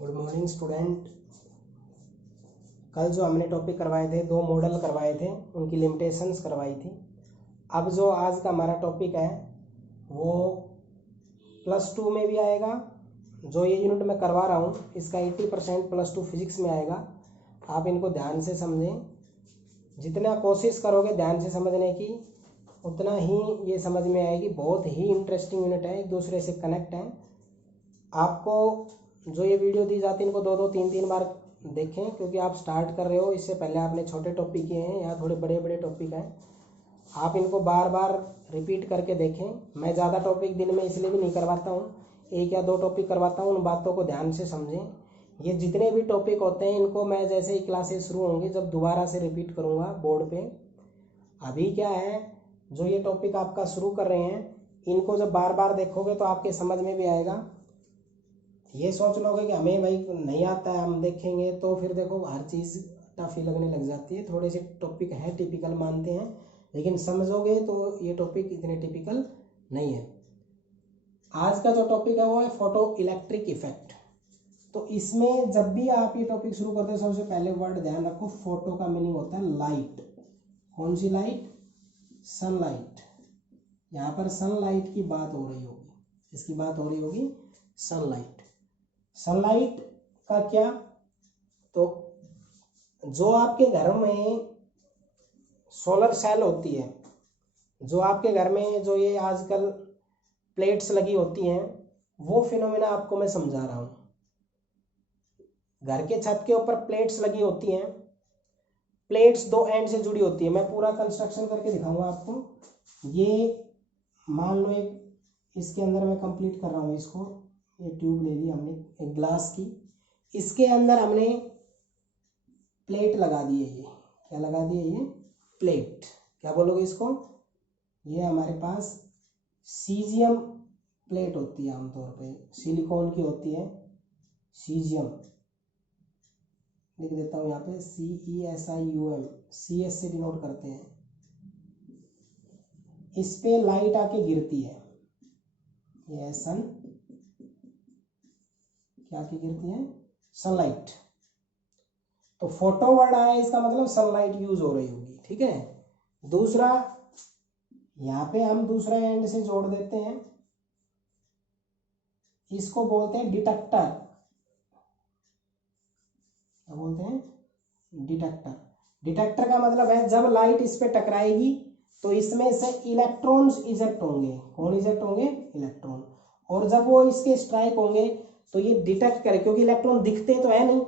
Good morning student. कल जो हमने टॉपिक करवाए थे, 2 मॉडल करवाए थे, उनकी लिमिटेशंस करवाई थी। अब जो आज का हमारा टॉपिक है वो +2 में भी आएगा। जो ये यूनिट मैं करवा रहा हूँ इसका 80% +2 फिजिक्स में आएगा। आप इनको ध्यान से समझें, जितना कोशिश करोगे ध्यान से समझने की उतना ही ये समझ में आएगी। बहुत ही इंटरेस्टिंग यूनिट है, एक दूसरे से कनेक्ट है। आपको जो ये वीडियो दी जाती है इनको 2-2, 3-3 बार देखें, क्योंकि आप स्टार्ट कर रहे हो। इससे पहले आपने छोटे टॉपिक किए हैं, यहाँ थोड़े बड़े बड़े टॉपिक हैं। आप इनको बार बार रिपीट करके देखें। मैं ज़्यादा टॉपिक दिन में इसलिए भी नहीं करवाता हूँ, 1 या 2 टॉपिक करवाता हूँ। उन बातों को ध्यान से समझें। ये जितने भी टॉपिक होते हैं इनको मैं जैसे ही क्लासेस शुरू होंगी जब दोबारा से रिपीट करूँगा बोर्ड पे। अभी क्या है, जो ये टॉपिक आपका शुरू कर रहे हैं इनको जब बार बार देखोगे तो आपके समझ में भी आएगा। ये सोच लोगे कि हमें भाई नहीं आता है, हम देखेंगे तो फिर देखो हर चीज़ टफ ही लगने लग जाती है। थोड़े से टॉपिक है टिपिकल मानते हैं, लेकिन समझोगे तो ये टॉपिक इतने टिपिकल नहीं है। आज का जो टॉपिक है वो है फोटो इलेक्ट्रिक इफेक्ट। तो इसमें जब भी आप ये टॉपिक शुरू करते हो सबसे पहले वर्ड ध्यान रखो, फोटो का मीनिंग होता है लाइट। कौन सी लाइट? सनलाइट। यहाँ पर सनलाइट की बात हो रही होगी, इसकी बात हो रही होगी सनलाइट। सनलाइट का क्या, तो जो आपके घर में सोलर सेल होती है, जो आपके घर में जो ये आजकल प्लेट्स लगी होती हैं, वो फिनोमेना आपको मैं समझा रहा हूँ। घर के छत के ऊपर प्लेट्स लगी होती हैं, प्लेट्स 2 एंड से जुड़ी होती है। मैं पूरा कंस्ट्रक्शन करके दिखाऊंगा आपको। ये मान लो इसके अंदर मैं कंप्लीट कर रहा हूँ इसको। ये ट्यूब ले ली हमने एक ग्लास की, इसके अंदर हमने प्लेट लगा दी है। ये क्या लगा दी है? ये प्लेट। क्या बोलोगे इसको? ये हमारे पास सीजियम प्लेट होती है, आमतौर पे सिलिकॉन की होती है। सीजियम लिख देता हूँ यहाँ पे, CESIUM, CS से डिनोट करते हैं। इस पे लाइट आके गिरती है, ये सन क्या की गिरती है? सनलाइट। तो फोटो वर्ड आया, इसका मतलब सनलाइट यूज हो रही होगी, ठीक है। दूसरा, यहाँ पे हम दूसरा एंड से जोड़ देते हैं, इसको बोलते हैं डिटेक्टर। क्या बोलते हैं? डिटेक्टर। डिटेक्टर का मतलब है जब लाइट इस पे टकराएगी तो इसमें से इलेक्ट्रॉन्स इजेक्ट होंगे। कौन इजेक्ट होंगे? इलेक्ट्रॉन। और जब वो इसके स्ट्राइक होंगे तो ये डिटेक्ट करे, क्योंकि इलेक्ट्रॉन दिखते तो है नहीं,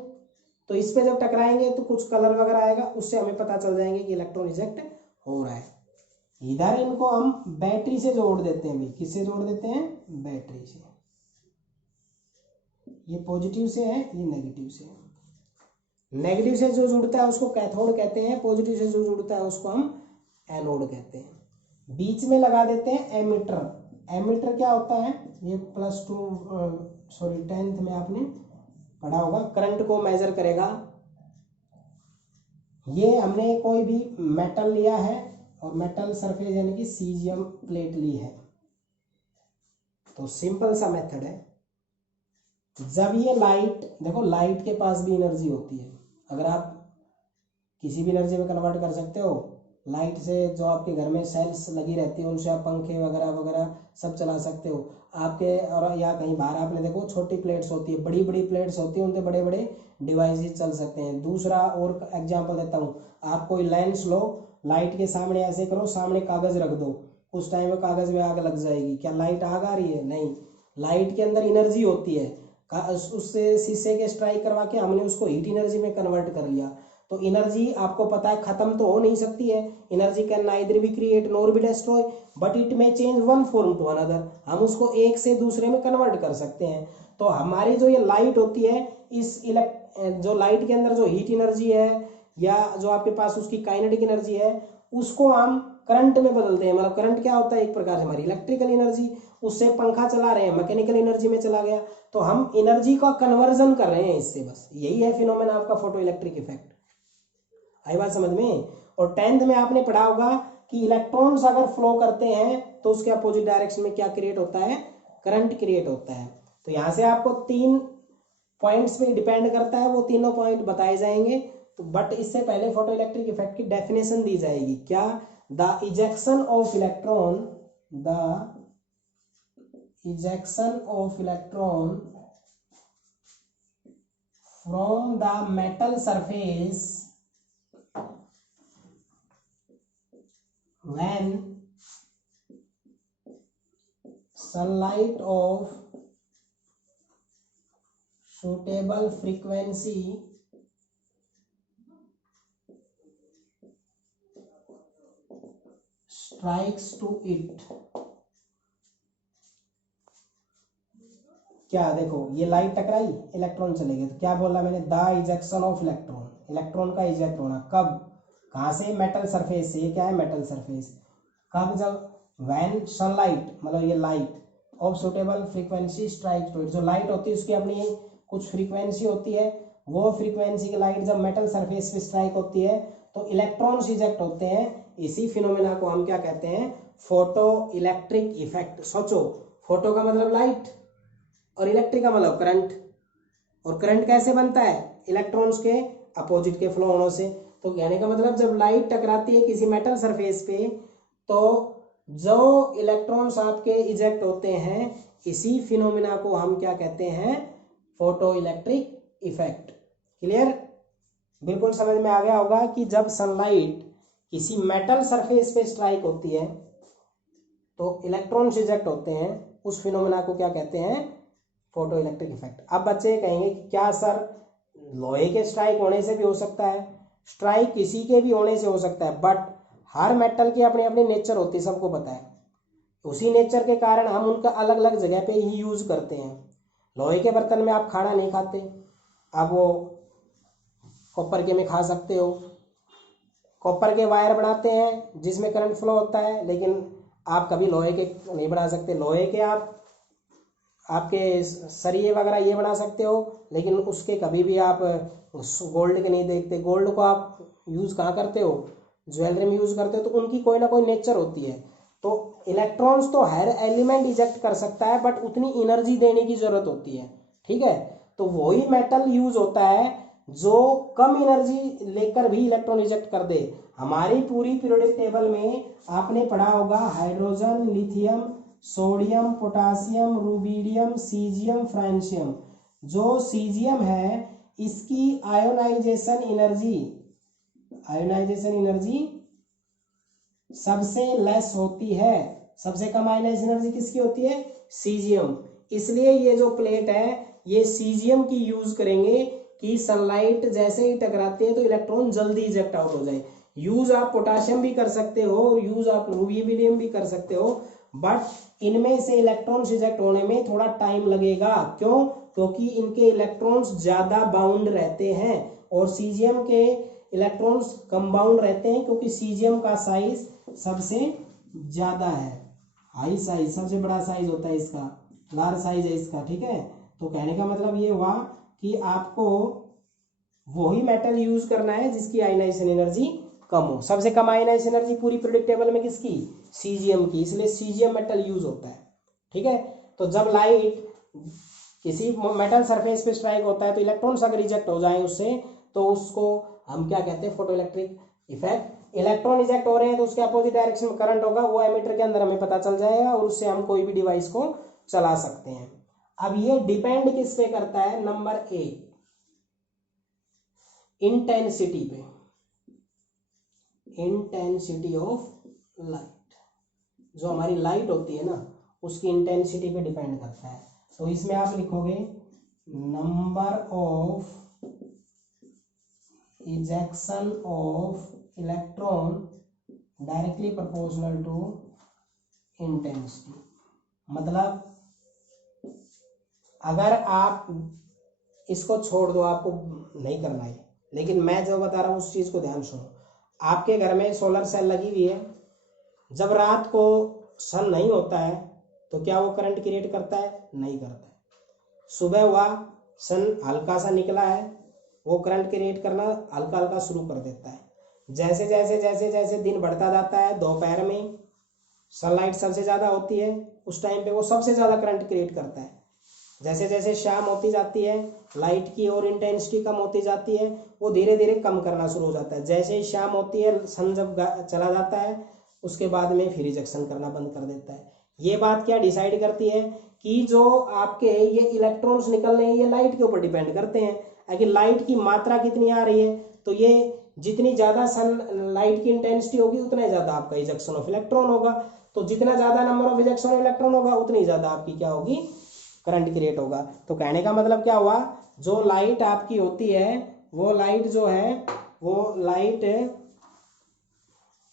तो इस पे जब टकराएंगे तो कुछ कलर वगैरह आएगा, उससे हमें पता चल जाएंगे कि इलेक्ट्रॉन इजेक्ट हो रहा है। इधर इनको हम बैटरी से जोड़ देते हैं। भाई किससे जोड़ देते हैं? बैटरी से। ये पॉजिटिव से है, ये नेगेटिव से है। नेगेटिव से जो जुड़ता है उसको कैथोड कहते हैं, पॉजिटिव से जो जुड़ता है उसको हम एनोड कहते हैं। बीच में लगा देते हैं एमीटर। एमीटर क्या होता है? ये +2 10th में आपने पढ़ा होगा, करंट को मेजर करेगा। ये हमने कोई भी मेटल लिया है और मेटल सरफेस यानी कि सीजियम प्लेट ली है, तो सिंपल सा मेथड है। जब ये लाइट, देखो लाइट के पास भी एनर्जी होती है, अगर आप किसी भी एनर्जी में कन्वर्ट कर सकते हो। लाइट से जो आपके घर में सेल्स लगी रहती है उनसे आप पंखे वगैरह वगैरह सब चला सकते हो आपके। और या कहीं बाहर आपने देखो छोटी प्लेट्स होती है, बड़ी बड़ी प्लेट्स होती है, उनसे बड़े बड़े डिवाइसेस चल सकते हैं। दूसरा और एग्जांपल देता हूँ, आप कोई लेंस लो, लाइट के सामने ऐसे करो, सामने कागज रख दो, उस टाइम में कागज में आग लग जाएगी। क्या लाइट आग आ रही है? नहीं। लाइट के अंदर एनर्जी होती है, उससे शीशे के स्ट्राइक करवा के हमने उसको हीट एनर्जी में कन्वर्ट कर लिया। तो एनर्जी आपको पता है खत्म तो हो नहीं सकती है। Energy can neither be create nor be destroy but it may change one form to another. हम उसको एक से दूसरे में कन्वर्ट कर सकते हैं। तो हमारी जो ये लाइट होती है, इस जो लाइट के अंदर जो हीट एनर्जी है या जो आपके पास उसकी काइनेटिक एनर्जी है, उसको हम करंट में बदलते हैं। मतलब करंट क्या होता है? एक प्रकार से हमारी इलेक्ट्रिकल एनर्जी, उससे पंखा चला रहे हैं, मैकेनिकल एनर्जी में चला गया, तो हम एनर्जी का कन्वर्जन कर रहे हैं इससे। बस यही है फिनोमेना आपका फोटो इलेक्ट्रिक इफेक्ट। आई बात समझ में? और 10th में आपने पढ़ा होगा कि इलेक्ट्रॉन्स अगर फ्लो करते हैं तो उसके अपोजिट डायरेक्शन में क्या क्रिएट होता है? करंट क्रिएट होता है। तो यहां से आपको 3 पॉइंट्स पे डिपेंड करता है, वो तीनों पॉइंट बताए जाएंगे। तो बट इससे पहले फोटो इलेक्ट्रिक इफेक्ट की डेफिनेशन दी जाएगी। क्या? The ejection of electron, the ejection of electron from the metal surface when sunlight of suitable frequency strikes to it। क्या देखो, ये लाइट टकराई, इलेक्ट्रॉन चले गए, तो क्या बोला मैंने? The ejection of electron, electron का इजेक्ट होना। कब? कहाँ से? मेटल सरफेस से। ये क्या है? Metal surface. कब? जब वैन सनलाइट, मतलब ये light of suitable frequency strike to it, जो लाइट होती है उसकी अपनी कुछ फ्रीक्वेंसी होती है, वो फ्रीक्वेंसी की लाइट जब मेटल सरफेस पे स्ट्राइक होती है तो इलेक्ट्रॉन्स इजेक्ट होते हैं। इसी फिनोमेना को हम क्या कहते हैं? Photo electric effect. सोचो, फोटो का मतलब लाइट और इलेक्ट्रिक का मतलब करंट, और करंट कैसे बनता है? इलेक्ट्रॉन्स के अपोजिट के फ्लो होने से। तो कहने का मतलब जब लाइट टकराती है किसी मेटल सरफेस पे तो जो इलेक्ट्रॉन्स आपके इजेक्ट होते हैं, इसी फिनोमेना को हम क्या कहते हैं? Photo electric effect. क्लियर? बिल्कुल समझ में आ गया होगा कि जब सनलाइट किसी मेटल सरफेस पे स्ट्राइक होती है तो इलेक्ट्रॉन्स इजेक्ट होते हैं, उस फिनोमेना को क्या कहते हैं? Photo electric effect. अब बच्चे कहेंगे कि क्या सर लोहे के स्ट्राइक होने से भी हो सकता है? स्ट्राइक किसी के भी होने से हो सकता है, बट हर मेटल की अपनी अपनी नेचर होती है, सबको पता है। उसी नेचर के कारण हम उनका अलग अलग जगह पे ही यूज करते हैं। लोहे के बर्तन में आप खाना नहीं खाते, आप वो कॉपर के में खा सकते हो। कॉपर के वायर बनाते हैं जिसमें करंट फ्लो होता है, लेकिन आप कभी लोहे के नहीं बना सकते। लोहे के आप आपके सरिये वगैरह ये बना सकते हो, लेकिन उसके कभी भी आप गोल्ड के नहीं देखते। गोल्ड को आप यूज़ कहाँ करते हो? ज्वेलरी में यूज़ करते हो। तो उनकी कोई ना कोई नेचर होती है। तो इलेक्ट्रॉन्स तो हर एलिमेंट इजेक्ट कर सकता है, बट उतनी एनर्जी देने की जरूरत होती है। ठीक है? तो वही मेटल यूज होता है जो कम एनर्जी लेकर भी इलेक्ट्रॉन इजेक्ट कर दे। हमारी पूरी पीरियोडिक टेबल में आपने पढ़ा होगा hydrogen, lithium, sodium, potassium, rubidium, caesium, francium. जो सीजियम है इसकी आयोनाइजेशन एनर्जी सबसे लेस होती है। सबसे कम आयोनाइजेशन एनर्जी किसकी होती है? सीजियम। इसलिए ये जो प्लेट है ये सीजियम की यूज करेंगे कि सनलाइट जैसे ही टकराती है तो इलेक्ट्रॉन जल्दी इजेक्ट आउट हो जाए। यूज आप पोटाशियम भी कर सकते हो और यूज आप रूबीडियम भी कर सकते हो, बट इनमें से इलेक्ट्रॉन्स इजेक्ट होने में थोड़ा टाइम लगेगा। क्यों? क्योंकि इनके इलेक्ट्रॉन्स ज्यादा बाउंड रहते हैं और सीजियम के इलेक्ट्रॉन्स कम बाउंड रहते हैं, क्योंकि सीजियम का साइज सबसे ज्यादा है, हाई साइज, सबसे बड़ा साइज होता है इसका, लार्ज साइज है इसका। ठीक है? तो कहने का मतलब ये हुआ कि आपको वही मेटल यूज करना है जिसकी आयनाइजेशन एनर्जी कम हो। सबसे कम आयनाइजेशन एनर्जी पूरी पीरियोडिक टेबल में किसकी? सीजियम की। इसलिए सीजियम मेटल यूज होता है। ठीक है? तो जब लाइट किसी मेटल सरफेस पे स्ट्राइक होता है तो इलेक्ट्रॉन्स अगर रिजेक्ट हो जाए उससे, तो उसको हम क्या कहते हैं? Photo electric effect. Electron reject हो रहे हैं तो उसके अपोजिट डायरेक्शन में करंट होगा, वो एमीटर के अंदर हमें पता चल जाएगा और उससे हम कोई भी डिवाइस को चला सकते हैं। अब ये डिपेंड किस पे करता है? नंबर 1 इंटेंसिटी पे, इंटेंसिटी ऑफ लाइट। जो हमारी लाइट होती है ना उसकी इंटेंसिटी पे डिपेंड करता है। तो इसमें आप लिखोगे number of ejection of electron directly proportional to intensity. मतलब अगर आप इसको छोड़ दो, आपको नहीं करना है, लेकिन मैं जो बता रहा हूं उस चीज को ध्यान सुनो। आपके घर में सोलर सेल लगी हुई है, जब रात को सन नहीं होता है तो क्या वो करंट क्रिएट करता है? नहीं करता है। सुबह हुआ, सन हल्का सा निकला है, वो करंट क्रिएट करना हल्का हल्का शुरू कर देता है। जैसे जैसे जैसे जैसे दिन बढ़ता जाता है, दोपहर में सनलाइट सबसे ज्यादा होती है, उस टाइम पे वो सबसे ज्यादा करंट क्रिएट करता है। जैसे जैसे शाम होती जाती है लाइट की और इंटेंसिटी कम होती जाती है, वो धीरे धीरे कम करना शुरू हो जाता है। जैसे ही शाम होती है, सन जब चला जाता है, उसके बाद में फिर रिजेक्शन करना बंद कर देता है। ये बात क्या डिसाइड करती है कि जो आपके ये इलेक्ट्रॉन्स निकल रहे हैं ये लाइट के ऊपर डिपेंड करते हैं। अगर लाइट की मात्रा कितनी आ रही है तो ये जितनी ज़्यादा सन लाइट की इंटेंसिटी होगी उतना ही ज़्यादा आपका इजेक्शन ऑफ इलेक्ट्रॉन होगा। तो जितना ज़्यादा number of ejection of electron होगा उतनी ज़्यादा आपकी क्या होगी, करंट क्रिएट होगा। तो कहने का मतलब क्या हुआ, जो लाइट आपकी होती है वो लाइट जो है वो लाइट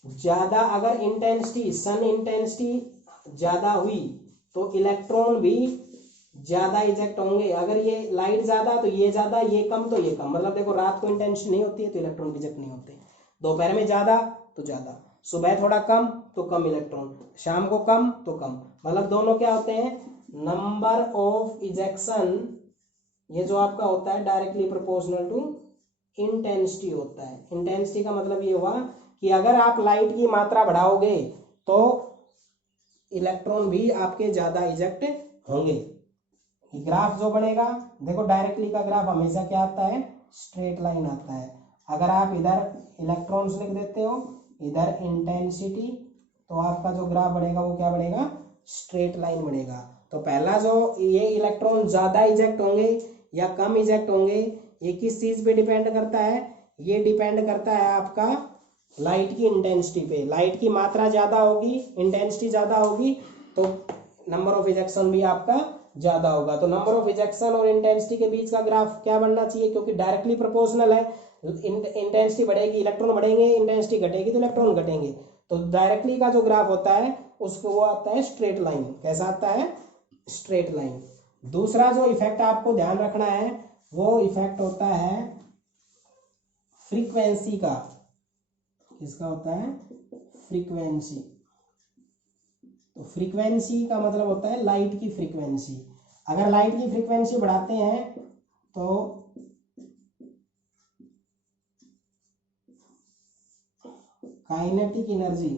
ज़्यादा अगर इंटेंसिटी सन इंटेंसिटी ज़्यादा हुई तो इलेक्ट्रॉन भी ज़्यादा इजेक्ट होंगे। अगर ये लाइट ज़्यादा तो ये ज़्यादा, ये कम तो ये कम। मतलब देखो रात को इंटेंसिटी नहीं होती है तो इलेक्ट्रॉन इजेक्ट नहीं होते, दोपहर में ज़्यादा तो ज़्यादा, सुबह थोड़ा कम तो कम इलेक्ट्रॉन, शाम को कम तो कम। मतलब दोनों क्या होते हैं, नंबर ऑफ इजेक्शन, ये जो आपका होता है डायरेक्टली प्रोपोर्शनल टू इंटेंसिटी होता है। इंटेंसिटी का मतलब ये हुआ कि अगर आप लाइट की मात्रा बढ़ाओगे तो इलेक्ट्रॉन भी आपके ज़्यादा इजेक्ट होंगे। ग्राफ जो बनेगा, देखो डायरेक्टली का ग्राफ हमेशा क्या आता है, स्ट्रेट लाइन आता है। अगर आप इधर इलेक्ट्रॉन्स लिख देते हो, इधर इंटेंसिटी, तो आपका जो ग्राफ बनेगा वो क्या बनेगा, स्ट्रेट लाइन बनेगा। तो पहला जो ये इलेक्ट्रॉन ज़्यादा इजेक्ट होंगे या कम इजेक्ट होंगे, ये किस चीज़ पे डिपेंड करता है, ये डिपेंड करता है आपका लाइट की इंटेंसिटी पे। लाइट की मात्रा ज़्यादा होगी, इंटेंसिटी ज़्यादा होगी तो नंबर ऑफ इजेक्शन भी आपका ज़्यादा होगा। तो नंबर ऑफ इजेक्शन और इंटेंसिटी के बीच का ग्राफ क्या बनना चाहिए, क्योंकि डायरेक्टली प्रोपोर्शनल है। इंटेंसिटी बढ़ेगी इलेक्ट्रॉन बढ़ेंगे, इंटेंसिटी घटेगी तो इलेक्ट्रॉन घटेंगे। तो डायरेक्टली का जो ग्राफ होता है उसको वो आता है स्ट्रेट लाइन। कैसा आता है, स्ट्रेट लाइन। दूसरा जो इफेक्ट आपको ध्यान रखना है वो इफेक्ट होता है फ्रीक्वेंसी का। किसका होता है, फ्रीक्वेंसी। तो फ्रीक्वेंसी का मतलब होता है लाइट की फ्रीक्वेंसी। अगर लाइट की फ्रीक्वेंसी बढ़ाते हैं तो काइनेटिक एनर्जी,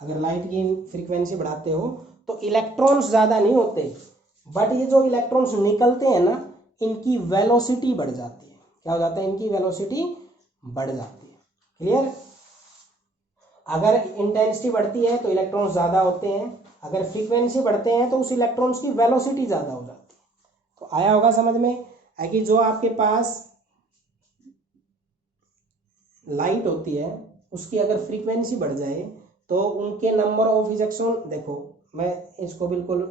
अगर लाइट की फ्रीक्वेंसी बढ़ाते हो तो इलेक्ट्रॉन्स ज़्यादा नहीं होते, बट ये जो इलेक्ट्रॉन्स निकलते हैं ना इनकी वेलोसिटी बढ़ जाती है। क्या हो जाता है, इनकी वेलोसिटी बढ़ जाती है। क्लियर। अगर इंटेंसिटी बढ़ती है तो इलेक्ट्रॉन्स ज़्यादा होते हैं, अगर फ्रीक्वेंसी बढ़ते हैं तो उस इलेक्ट्रॉन्स की वेलोसिटी ज़्यादा हो जाती है। तो आया होगा समझ में है कि जो आपके पास लाइट होती है उसकी अगर फ्रीक्वेंसी बढ़ जाए तो उनके नंबर ऑफ इजेक्शन, देखो मैं इसको बिल्कुल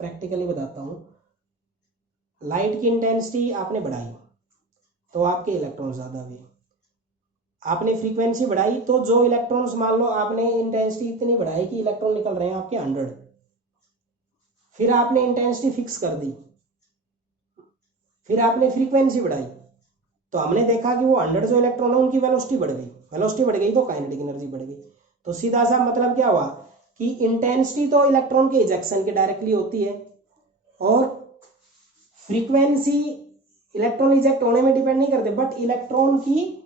प्रैक्टिकली बताता हूँ। लाइट की इंटेंसिटी आपने बढ़ाई तो आपके इलेक्ट्रॉन ज़्यादा हुए, आपने फ्रीक्वेंसी बढ़ाई तो जो इलेक्ट्रॉन्स, मान लो आपने इंटेंसिटी इतनी बढ़ाई कि इलेक्ट्रॉन निकल रहे हैं आपके 100, फिर आपने इंटेंसिटी फिक्स कर दी, फिर आपने फ्रीक्वेंसी बढ़ाई तो हमने देखा कि वो 100 जो इलेक्ट्रॉन है उनकी वेलोसिटी बढ़ गई। वेलोसिटी बढ़ गई तो काइनेटिक एनर्जी बढ़ गई। तो सीधा सा मतलब क्या हुआ कि इंटेंसिटी तो इलेक्ट्रॉन के इजेक्शन के डायरेक्टली होती है और फ्रीक्वेंसी इलेक्ट्रॉन इजेक्ट होने में डिपेंड नहीं करते, बट इलेक्ट्रॉन की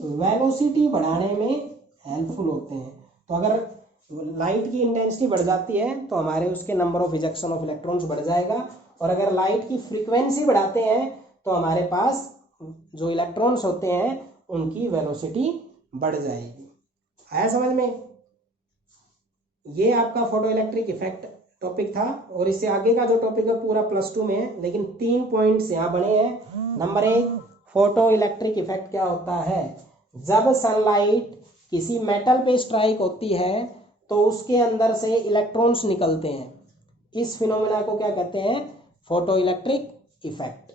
वेलोसिटी बढ़ाने में हेल्पफुल होते हैं। तो अगर लाइट की इंटेंसिटी बढ़ जाती है तो हमारे उसके number of ejection of electrons बढ़ जाएगा, और अगर लाइट की फ्रीक्वेंसी बढ़ाते हैं तो हमारे पास जो इलेक्ट्रॉन्स होते हैं उनकी वेलोसिटी बढ़ जाएगी। आया समझ में। ये आपका फोटो इलेक्ट्रिक इफेक्ट टॉपिक था, और इससे आगे का जो टॉपिक है पूरा +2 में है, लेकिन 3 पॉइंट्स यहाँ बने हैं। नंबर 1, फोटो इलेक्ट्रिक इफेक्ट क्या होता है, जब सनलाइट किसी मेटल पे स्ट्राइक होती है तो उसके अंदर से इलेक्ट्रॉन्स निकलते हैं। इस फिनोमेना को क्या कहते हैं, फोटो इलेक्ट्रिक इफेक्ट।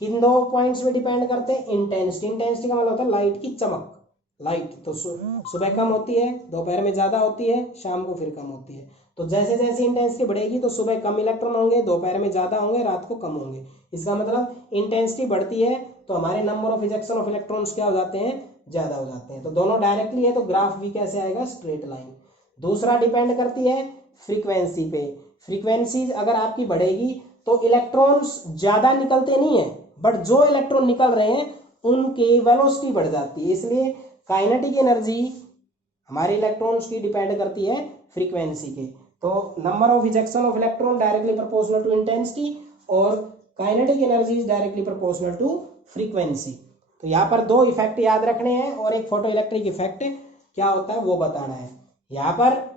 किन 2 पॉइंट्स पे डिपेंड करते हैं, इंटेंसिटी। इंटेंसिटी का मतलब होता है लाइट की चमक। लाइट तो सुबह कम होती है, दोपहर में ज़्यादा होती है, शाम को फिर कम होती है। तो जैसे जैसे इंटेंसिटी बढ़ेगी तो सुबह कम इलेक्ट्रॉन होंगे, दोपहर में ज़्यादा होंगे, रात को कम होंगे। इसका मतलब इंटेंसिटी बढ़ती है तो हमारे number of ejection of electrons क्या हो जाते हैं, ज़्यादा हो जाते हैं। तो दोनों डायरेक्टली है तो ग्राफ भी कैसे आएगा, स्ट्रेट लाइन। दूसरा डिपेंड करती है फ्रीक्वेंसी पे। फ्रीक्वेंसी अगर आपकी बढ़ेगी तो इलेक्ट्रॉन्स ज़्यादा निकलते नहीं है, बट जो इलेक्ट्रॉन निकल रहे हैं उनकी वेलोसिटी बढ़ जाती है। इसलिए काइनेटिक एनर्जी हमारे इलेक्ट्रॉन्स की डिपेंड करती है फ्रीक्वेंसी के। तो number of ejection of electron directly proportional to intensity और kinetic energy is directly proportional to frequency. तो यहाँ पर दो इफेक्ट याद रखने हैं और एक फोटो इलेक्ट्रिक इफेक्ट क्या होता है वो बताना है। यहाँ पर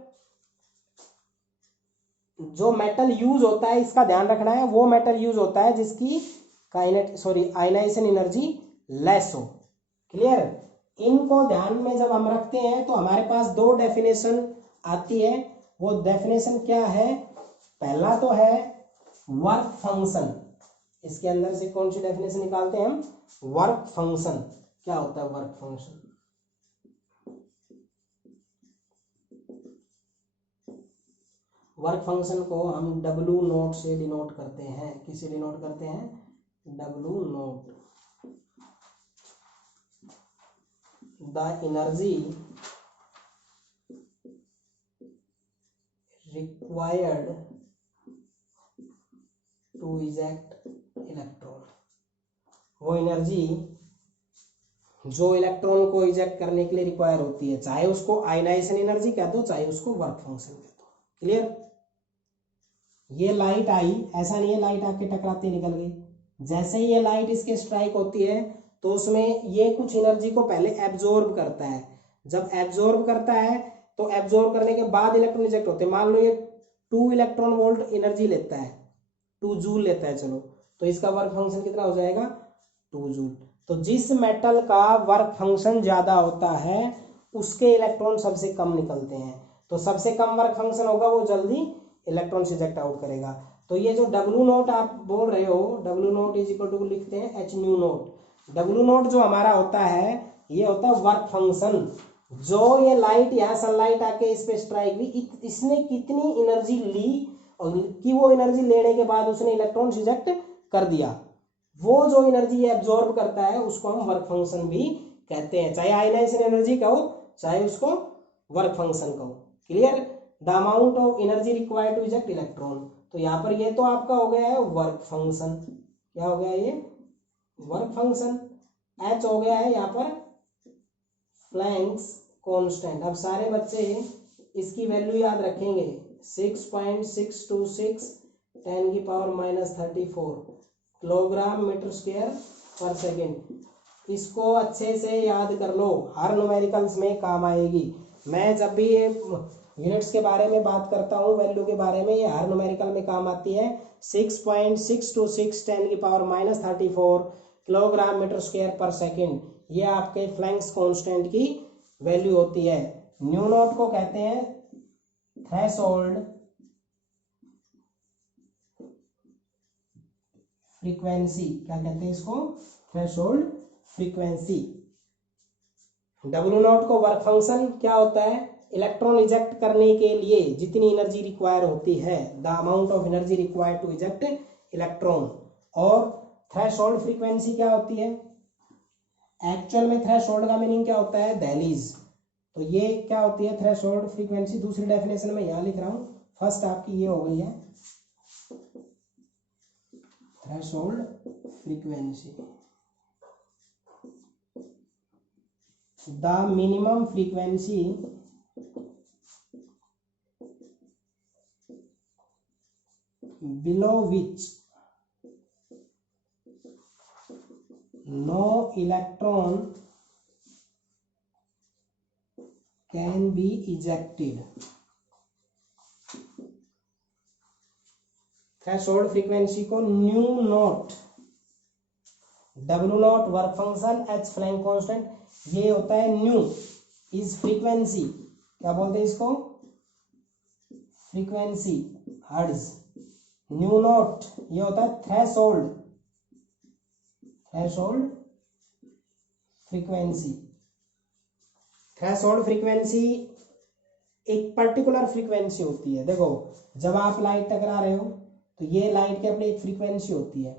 जो मेटल यूज होता है इसका ध्यान रखना है, वो मेटल यूज होता है जिसकी आयनाइजेशन एनर्जी लेस हो। क्लियर? इनको ध्यान में जब हम रखते हैं तो हमारे पास दो डेफिनेशन आती है। वो डेफिनेशन क्या है? पहला तो है वर्क फंक्शन। इसके अंदर से कौन सी डेफिनेशन निकालते हैं हम? Work function. क्या होता है वर्क फंक्शन? वर्क फंक्शन को हम W नोट से डिनोट करते हैं। किसे डिनोट करते हैं? W naught. The energy required to eject electron. वो एनर्जी जो इलेक्ट्रॉन को इजेक्ट करने के लिए रिक्वायर होती है, चाहे उसको आयनाइजेशन एनर्जी कह दो चाहे उसको वर्क फंक्शन कह दो। क्लियर? ये लाइट आई, ऐसा नहीं है लाइट आके टकराती निकल गई। जैसे ही ये लाइट इसके स्ट्राइक होती है तो उसमें ये कुछ एनर्जी को पहले एब्जॉर्ब करता है। जब एब्जॉर्ब करता है तो एब्जॉर्ब करने के बाद इलेक्ट्रॉन इजेक्ट होते हैं। मान लो ये 2 इलेक्ट्रॉन वोल्ट एनर्जी लेता है, 2 जूल लेता है, चलो तो इसका वर्क फंक्शन कितना हो जाएगा? 2 जूल। तो जिस मेटल का वर्क फंक्शन ज्यादा होता है उसके इलेक्ट्रॉन सबसे कम निकलते हैं। तो सबसे कम वर्क फंक्शन होगा वो जल्दी इलेक्ट्रॉन इजेक्ट आउट करेगा। तो ये जो W नोट आप बोल रहे हो, W naught is equal to लिखते हैं H nu naught. W naught जो हमारा होता है ये होता है वर्क फंक्शन। जो ये लाइट यहाँ सनलाइट आके इस पे स्ट्राइक हुई, इसने कितनी एनर्जी ली और कि वो एनर्जी लेने के बाद उसने इलेक्ट्रॉन इजेक्ट कर दिया, वो जो एनर्जी ये एब्जॉर्ब करता है उसको हम वर्क फंक्शन भी कहते हैं। चाहे आयनाइजेशन एनर्जी कहो चाहे उसको वर्क फंक्शन कहो। Clear? The amount of energy required to eject electron. तो यहाँ पर ये तो आपका हो गया है वर्क फंक्शन। क्या हो गया ये? Work function. H हो गया है यहाँ पर प्लैंक्स कांस्टेंट। अब सारे बच्चे इसकी वैल्यू याद रखेंगे, 6.626 10⁻⁻34 किलोग्राम मीटर स्क्वायर पर सेकेंड। इसको अच्छे से याद कर लो, हर न्यूमेरिकल्स में काम आएगी। मैं जब भी ये यूनिट्स के बारे में बात करता हूँ, वैल्यू के बारे में, ये हर न्यूमेरिकल में काम आती है। 6.626 10⁻⁻34 किलोग्राम मीटर स्क्वायर पर सेकेंड, ये आपके फ्लैंक्स कांस्टेंट की वैल्यू होती है। न्यू नोट को कहते हैं थ्रेशोल्ड फ्रीक्वेंसी। क्या कहते हैं इसको? Threshold frequency. W नोट को वर्क फंक्शन क्या होता है? इलेक्ट्रॉन इजेक्ट करने के लिए जितनी एनर्जी रिक्वायर होती है, the amount of energy required to eject electron. और थ्रेशोल्ड फ्रीक्वेंसी क्या होती है? एक्चुअल में थ्रेशोल्ड का मीनिंग क्या होता है? दहलीज। तो ये क्या होती है थ्रेशोल्ड फ्रीक्वेंसी? दूसरी डेफिनेशन में यहाँ लिख रहा हूँ, फर्स्ट आपकी ये हो गई है threshold frequency. The minimum frequency below which no electron can be ejected। Threshold frequency को nu naught, W naught work function, H Planck constant, ये होता है न्यू इज फ्रीक्वेंसी। क्या बोलते हैं इसको? Frequency, hertz. न्यू नोट ये होता है threshold, threshold frequency. Threshold frequency एक पर्टिकुलर फ्रीक्वेंसी होती है। देखो जब आप लाइट टकरा रहे हो तो ये लाइट की अपनी एक फ्रीक्वेंसी होती है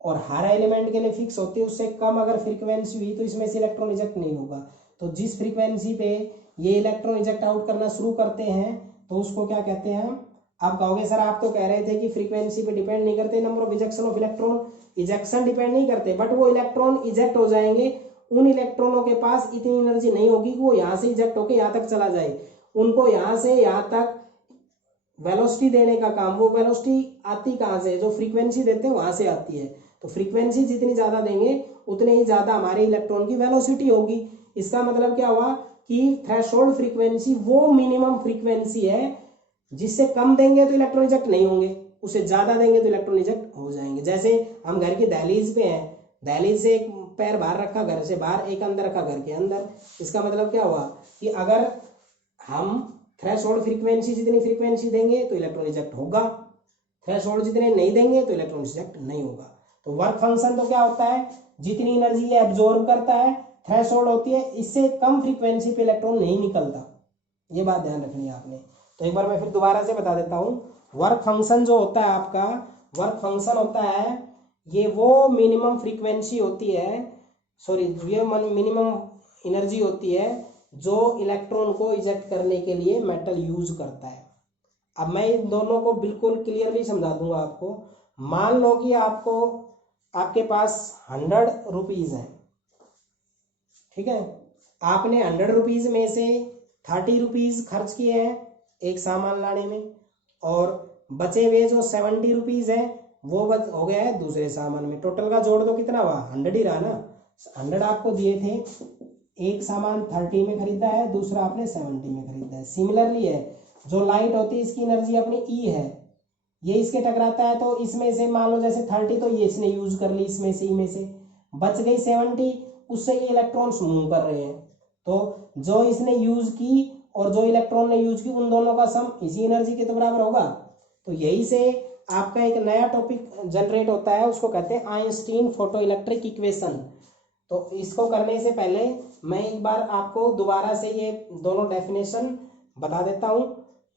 और हर एलिमेंट के लिए फिक्स होती है। उससे कम अगर फ्रीक्वेंसी हुई तो इसमें से इलेक्ट्रॉन इजेक्ट नहीं होगा। तो जिस फ्रीक्वेंसी पे ये इलेक्ट्रॉन इजेक्ट आउट करना शुरू करते हैं तो उसको क्या कहते हैं? आप कहोगे सर आप तो कह रहे थे कि फ्रीक्वेंसी पे डिपेंड नहीं करते number of ejection of electron. Ejection depend नहीं करते, बट वो इलेक्ट्रॉन इजेक्ट हो जाएंगे। उन इलेक्ट्रॉनों के पास इतनी एनर्जी नहीं होगी कि वो यहाँ से इजेक्ट होकर यहाँ तक चला जाए। उनको यहाँ से यहाँ तक वेलोसिटी देने का काम, वो वेलोसिटी आती कहाँ से, जो फ्रीक्वेंसी देते हैं वहां से आती है। तो फ्रीक्वेंसी जितनी ज्यादा देंगे उतने ही ज्यादा हमारे इलेक्ट्रॉन की वेलोसिटी होगी। इसका मतलब क्या हुआ कि थ्रेशोल्ड फ्रीक्वेंसी वो मिनिमम फ्रीक्वेंसी है जिससे कम देंगे तो इलेक्ट्रॉन इजेक्ट नहीं होंगे, उससे ज्यादा देंगे तो इलेक्ट्रॉन इजेक्ट हो जाएंगे। जैसे हम घर की दहलीज पे हैं, दहलीज से एक पैर बाहर रखा घर से बाहर, एक अंदर रखा घर के अंदर। इसका मतलब क्या हुआ कि अगर हम थ्रेशोल्ड फ्रीक्वेंसी जितनी फ्रीक्वेंसी देंगे तो इलेक्ट्रॉन इजेक्ट होगा, थ्रेशोल्ड जितने नहीं देंगे तो इलेक्ट्रॉन इजेक्ट नहीं होगा। तो वर्क फंक्शन तो क्या होता है, जितनी एनर्जी ये एब्जॉर्ब करता है थ्रेशोल्ड होती है, इससे कम फ्रीक्वेंसी पे इलेक्ट्रॉन नहीं निकलता। ये बात ध्यान रखनी है आपने। तो एक बार मैं फिर दोबारा से बता देता हूँ। वर्क फंक्शन जो होता है आपका, वर्क फंक्शन होता है ये वो मिनिमम फ्रीक्वेंसी होती है, सॉरी ये मिनिमम एनर्जी होती है जो इलेक्ट्रॉन को इजेक्ट करने के लिए मेटल यूज करता है। अब मैं इन दोनों को बिल्कुल क्लियरली समझा दूंगा आपको। मान लो कि आपको आपके पास 100 रुपीज है, ठीक है, आपने 100 रुपीज में से 30 रुपीज खर्च किए हैं एक सामान लाने में, और बचे हुए जो 70 रुपीज है वो हो गया है दूसरे सामान में। टोटल का जोड़ दो कितना हुआ, 100 ही रहा ना। 100 आपको दिए थे, एक सामान 30 में खरीदा है, दूसरा आपने 70 में खरीदा है। सिमिलरली है, जो लाइट होती है इसकी एनर्जी अपनी ई है, ये इसके टकराता है तो इसमें से मान लो जैसे 30 तो ये इसने यूज कर ली, इसमें से ई में से बच गई 70, उससे ये इलेक्ट्रॉन्स मूव कर रहे हैं। तो जो इसने यूज की और जो इलेक्ट्रॉन ने यूज की उन दोनों का सम इसी एनर्जी के तो बराबर होगा। तो यही से आपका एक नया टॉपिक जनरेट होता है, उसको कहते हैं आइंस्टीन फोटो इलेक्ट्रिक इक्वेशन। तो इसको करने से पहले मैं एक बार आपको दोबारा से ये दोनों डेफिनेशन बता देता हूँ।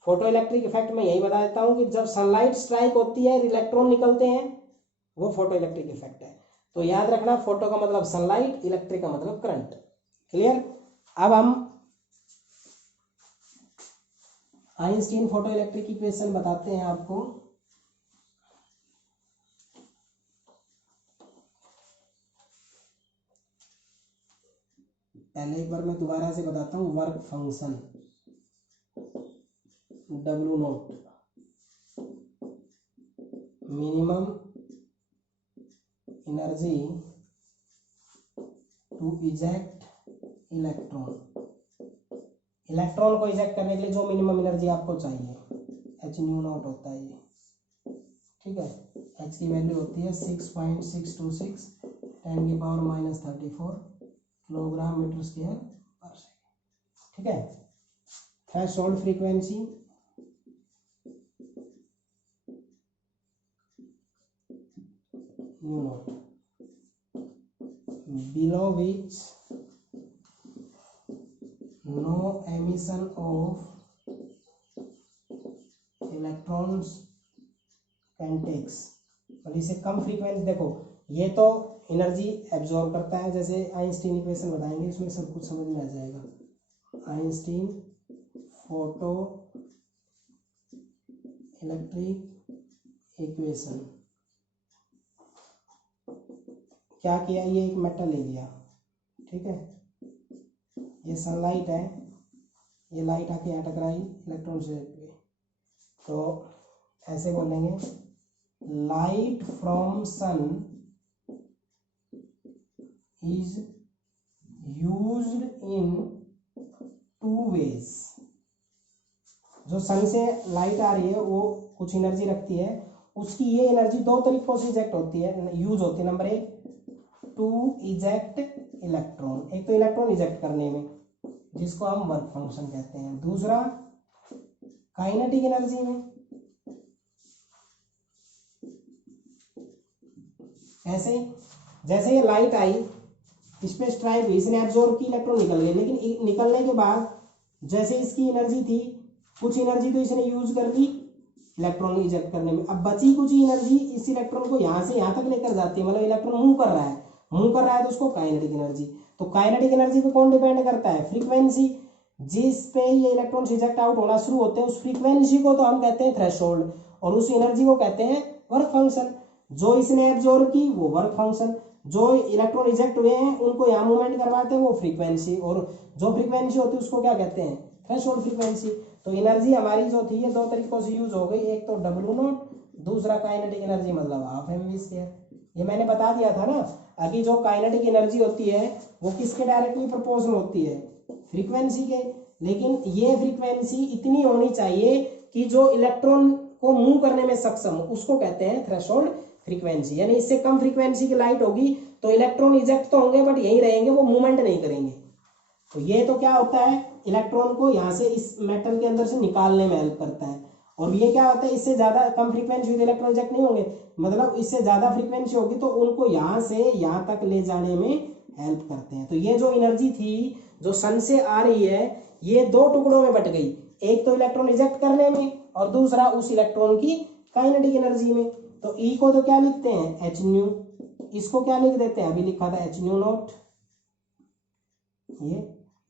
फोटो इलेक्ट्रिक इफेक्ट में यही बता देता हूँ कि जब सनलाइट स्ट्राइक होती है इलेक्ट्रॉन निकलते हैं, वो फोटो इलेक्ट्रिक इफेक्ट है। तो याद रखना, फोटो का मतलब सनलाइट, इलेक्ट्रिक का मतलब करंट। क्लियर। अब हम आइंस्टीन फोटो इलेक्ट्रिक इक्वेशन बताते हैं आपको। पहले एक बार मैं दोबारा से बताता हूँ। Work function W naught minimum energy to eject electron, electron को इजेक्ट करने के लिए जो मिनिमम एनर्जी आपको चाहिए, h न्यू नॉट होता है ये, ठीक है। h की वैल्यू होती है 6.626 10⁻³ किलोग्राम मीटर स्क्वायर पर सेकेंड, ठीक है। Threshold frequency nu naught below which no emission of electrons can takes, और इससे कम फ्रीक्वेंसी। देखो ये तो एनर्जी एब्जॉर्ब करता है, जैसे आइंस्टीन इक्वेशन बताएंगे इसमें सब कुछ समझ में आ जाएगा। आइंस्टीन फोटो इलेक्ट्रिक इक्वेशन, क्या किया, ये एक मेटल ले लिया, ठीक है, ये सनलाइट है, ये लाइट आके यहाँ टकराई, इलेक्ट्रॉन से हुए, तो ऐसे बोलेंगे light from sun is used in 2 ways। जो सन से लाइट आ रही है वो कुछ एनर्जी रखती है, उसकी ये एनर्जी 2 तरीकों से इजेक्ट होती है, यूज होती है। नंबर 1 टू इजेक्ट इलेक्ट्रॉन, एक तो इलेक्ट्रॉन इजेक्ट करने में जिसको हम वर्क फंक्शन कहते हैं, दूसरा काइनेटिक एनर्जी में। ऐसे जैसे ये लाइट आई, इस पे स्ट्राइक हुई, इसने एब्जॉर्ब की, इलेक्ट्रॉन निकल गए, लेकिन निकलने के बाद जैसे इसकी एनर्जी थी, कुछ एनर्जी तो इसने यूज कर ली इलेक्ट्रॉन इजेक्ट करने में, अब बची कुछ एनर्जी इस इलेक्ट्रॉन को यहाँ से यहाँ तक लेकर जाती है, मतलब इलेक्ट्रॉन मूव कर रहा है तो उसको काइनेटिक एनर्जी। तो काइनेटिक एनर्जी पे कौन डिपेंड करता है, फ्रीक्वेंसी, जिस पे ये इलेक्ट्रॉन इजेक्ट आउट होना शुरू होते हैं उस फ्रीक्वेंसी को तो हम कहते हैं थ्रेशोल्ड, और उस एनर्जी को कहते हैं वर्क फंक्शन। जो इसने एब्जॉर्ब की वो वर्क फंक्शन, जो इलेक्ट्रॉन इजेक्ट हुए हैं उनको यहाँ मूवमेंट करवाते हैं वो फ्रीक्वेंसी, और जो फ्रीक्वेंसी होती है उसको क्या कहते हैं, थ्रेशोल्ड फ्रीक्वेंसी। तो एनर्जी हमारी जो थी ये दो तरीकों से यूज हो गई, एक तो डब्ल्यू नॉट, दूसरा काइनेटिक एनर्जी मतलब हाफ एम वी स्क्वायर। ये मैंने बता दिया था ना, अभी जो काइनेटिक एनर्जी होती है वो किसके डायरेक्टली प्रोपोर्शनल होती है, फ्रीक्वेंसी के। लेकिन ये फ्रीक्वेंसी इतनी होनी चाहिए कि जो इलेक्ट्रॉन को मूव करने में सक्षम हो, उसको कहते हैं थ्रेशोल्ड फ्रीक्वेंसी। यानी इससे कम फ्रीक्वेंसी की लाइट होगी तो इलेक्ट्रॉन इजेक्ट तो होंगे बट यहीं रहेंगे, वो मूवमेंट नहीं करेंगे। तो ये तो क्या होता है, इलेक्ट्रॉन को यहाँ से इस मेटल के अंदर से निकालने में हेल्प करता है। और ये क्या होता है, इससे ज्यादा कम फ्रीक्वेंसी हुई तो इलेक्ट्रॉन इजेक्ट नहीं होंगे, मतलब इससे ज्यादा फ्रीक्वेंसी होगी तो उनको यहाँ से यहाँ तक ले जाने में हेल्प करते हैं। तो ये जो एनर्जी थी जो सन से आ रही है ये दो टुकड़ों में बट गई, एक तो इलेक्ट्रॉन इजेक्ट करने में और दूसरा उस इलेक्ट्रॉन की काइनेटिक एनर्जी में। तो ई को तो क्या लिखते हैं, एच न्यू, इसको क्या लिख देते हैं, अभी लिखा था एच न्यू नॉट ये,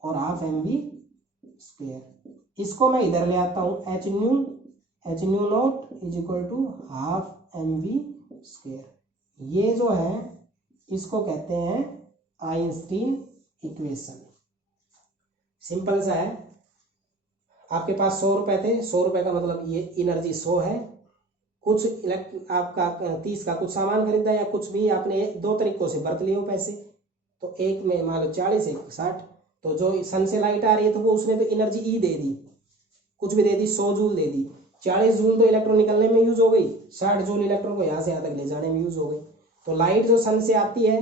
और हाफ एम वी स्क्वायर। इसको मैं इधर ले आता हूं, H nu naught is equal to half m v square. ये जो है इसको कहते हैं आइंस्टीन इक्वेशन। सिंपल सा है, आपके पास 100 रुपए थे, 100 रुपए का मतलब ये एनर्जी 100 है। कुछ आपका 30 का कुछ सामान खरीदा या कुछ भी आपने दो तरीकों से बरत लिए हो पैसे, तो एक में मान लो 40 एक 60, तो जो सन से लाइट आ रही है तो वो उसने तो एनर्जी ई दे दी, कुछ भी दे दी, 100 जूल दे दी। 40 जूल तो इलेक्ट्रॉन निकलने में यूज हो गई, 60 जूल इलेक्ट्रॉन को यहाँ से यहाँ तक ले जाने में यूज हो गई। तो लाइट जो सन से आती है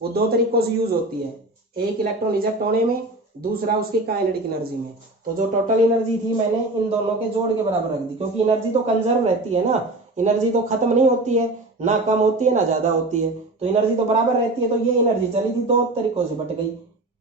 वो दो तरीकों से यूज होती है, एक इलेक्ट्रॉन इजेक्ट होने में, दूसरा उसकी काइनेटिक एनर्जी में। तो जो टोटल एनर्जी थी मैंने इन दोनों के जोड़ के बराबर रख दी, क्योंकि एनर्जी तो कंजर्व रहती है ना, एनर्जी तो खत्म नहीं होती है, ना कम होती है ना ज्यादा होती है, तो एनर्जी तो बराबर रहती है। तो ये एनर्जी चली थी दो तरीकों से बट गई,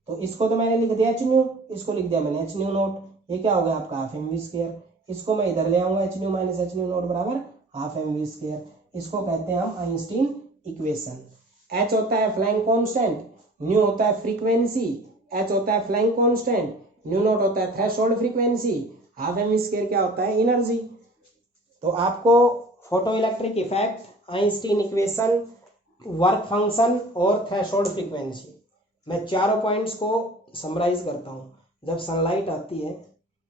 तो इसको तो मैंने लिख दिया एच न्यू, इसको लिख दिया मैंने एच न्यू नॉट। ये क्या हो गया आपका हाफ एम वी स्क्वायर। इसको मैं इधर ले आऊंगा, H new minus H nu not बराबर हाफ एम वी स्क्वायर। इसको कहते हैं हम आइंस्टीन इक्वेशन। एच होता है फ्लाइंग कांस्टेंट, न्यू होता है फ्रीक्वेंसी, एच होता है फ्लाइंग कांस्टेंट, न्यू नॉट होता है threshold frequency, half m v square क्या होता है एनर्जी। तो आपको photo electric effect, Einstein equation, work function और थ्रेशोल्ड फ्रीक्वेंसी, मैं चारों पॉइंट्स को समराइज करता हूँ। जब सनलाइट आती है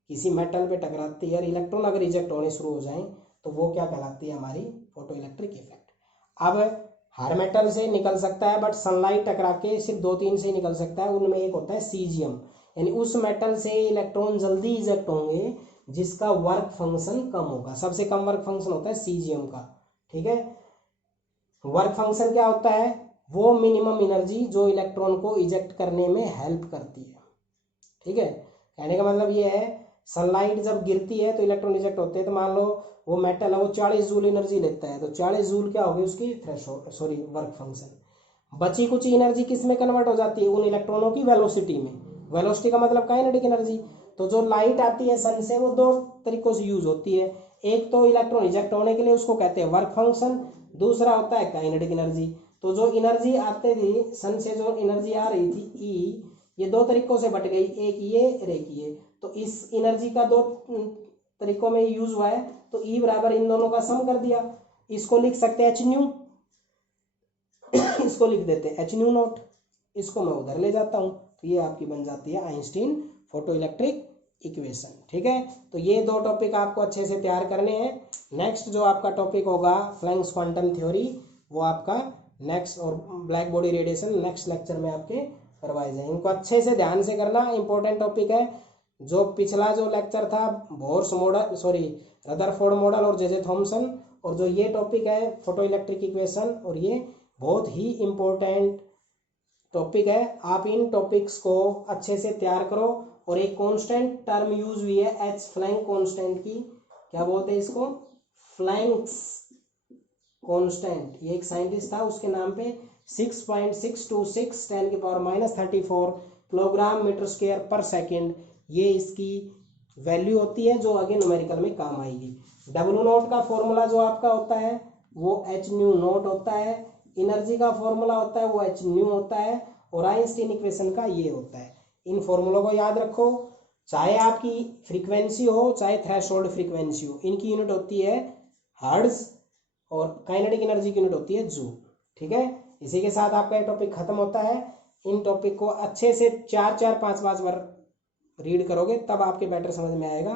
किसी मेटल पे टकराती है और इलेक्ट्रॉन अगर रिजेक्ट होने शुरू हो जाएं तो वो क्या कहलाती है, हमारी फोटो इलेक्ट्रिक इफेक्ट। अब हर मेटल से निकल सकता है बट सनलाइट टकरा के सिर्फ 2-3 से निकल सकता है, उनमें एक होता है सीजियम, यानी उस मेटल से इलेक्ट्रॉन जल्दी इजेक्ट होंगे जिसका वर्क फंक्शन कम होगा। सबसे कम वर्क फंक्शन होता है सीजियम का, ठीक है। वर्क फंक्शन क्या होता है, वो मिनिमम एनर्जी जो इलेक्ट्रॉन को इजेक्ट करने में हेल्प करती है, ठीक है। कहने का मतलब ये है, सनलाइट जब गिरती है तो इलेक्ट्रॉन इजेक्ट होते हैं, तो मान लो वो मेटल है वो 40 जूल एनर्जी लेता है, तो 40 जूल क्या होगी उसकी थ्रेशोल्ड वर्क फंक्शन। बची कुछ एनर्जी किस में कन्वर्ट हो जाती है, उन इलेक्ट्रॉनों की वेलोसिटी में। वेलोसिटी का मतलब काइनेटिक एनर्जी। तो जो लाइट आती है सन से वो दो तरीकों से यूज होती है, एक तो इलेक्ट्रॉन इजेक्ट होने के लिए उसको कहते हैं वर्क फंक्शन, दूसरा होता है काइनेटिक एनर्जी। तो जो एनर्जी आते थी सन से, जो एनर्जी आ रही थी ई, ये दो तरीकों से बट गई, एक ये और एक ये। तो इस एनर्जी का दो तरीकों में यूज हुआ है, तो ई बराबर इन दोनों का सम कर दिया। इसको लिख सकते हैं एच न्यू, इसको लिख देते हैं एच न्यू नॉट, इसको मैं उधर ले जाता हूं, तो ये आपकी बन जाती है आइंस्टीन फोटो इलेक्ट्रिक इक्वेशन, ठीक है। तो ये दो टॉपिक आपको अच्छे से तैयार करने हैं। नेक्स्ट जो आपका टॉपिक होगा प्लैंक्स क्वांटम थ्योरी, वो आपका नेक्स्ट, और black body radiation next lecture में आपके करवाए जाए। इनको अच्छे से ध्यान से करना, इंपॉर्टेंट टॉपिक है। जो पिछला जो लेक्चर था Bohr's model, sorry Rutherford model और जे थॉमसन, और जो ये टॉपिक है फोटो इलेक्ट्रिक इक्वेशन, और ये बहुत ही इंपॉर्टेंट टॉपिक है। आप इन टॉपिक्स को अच्छे से तैयार करो। और एक कांस्टेंट टर्म यूज हुई है एच फ्लैंक कांस्टेंट की, क्या बोलते हैं इसको, फ्लैंक्स कांस्टेंट। ये एक साइंटिस्ट था, उसके नाम पे 6.626 10⁻34 किलोग्राम मीटर स्क्वायर पर सेकेंड, ये इसकी वैल्यू होती है जो आगे न्यूमेरिकल में काम आएगी। डब्ल्यू नॉट का फॉर्मूला जो आपका होता है वो एच न्यू नॉट होता है, एनर्जी का फॉर्मूला होता है वो एच न्यू होता है, और आइंस्टीन इक्वेशन का ये होता है। इन फॉर्मूलों को याद रखो, चाहे आपकी फ्रीक्वेंसी हो चाहे थ्रेशोल्ड फ्रीक्वेंसी हो, इनकी यूनिट होती है हर्ट्ज, और काइनेटिक एनर्जी की यूनिट होती है जूल, ठीक है। इसी के साथ आपका ये टॉपिक खत्म होता है। इन टॉपिक को अच्छे से 4-4 5-5 बार रीड करोगे तब आपके बेटर समझ में आएगा।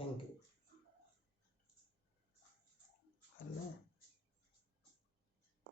Thank you.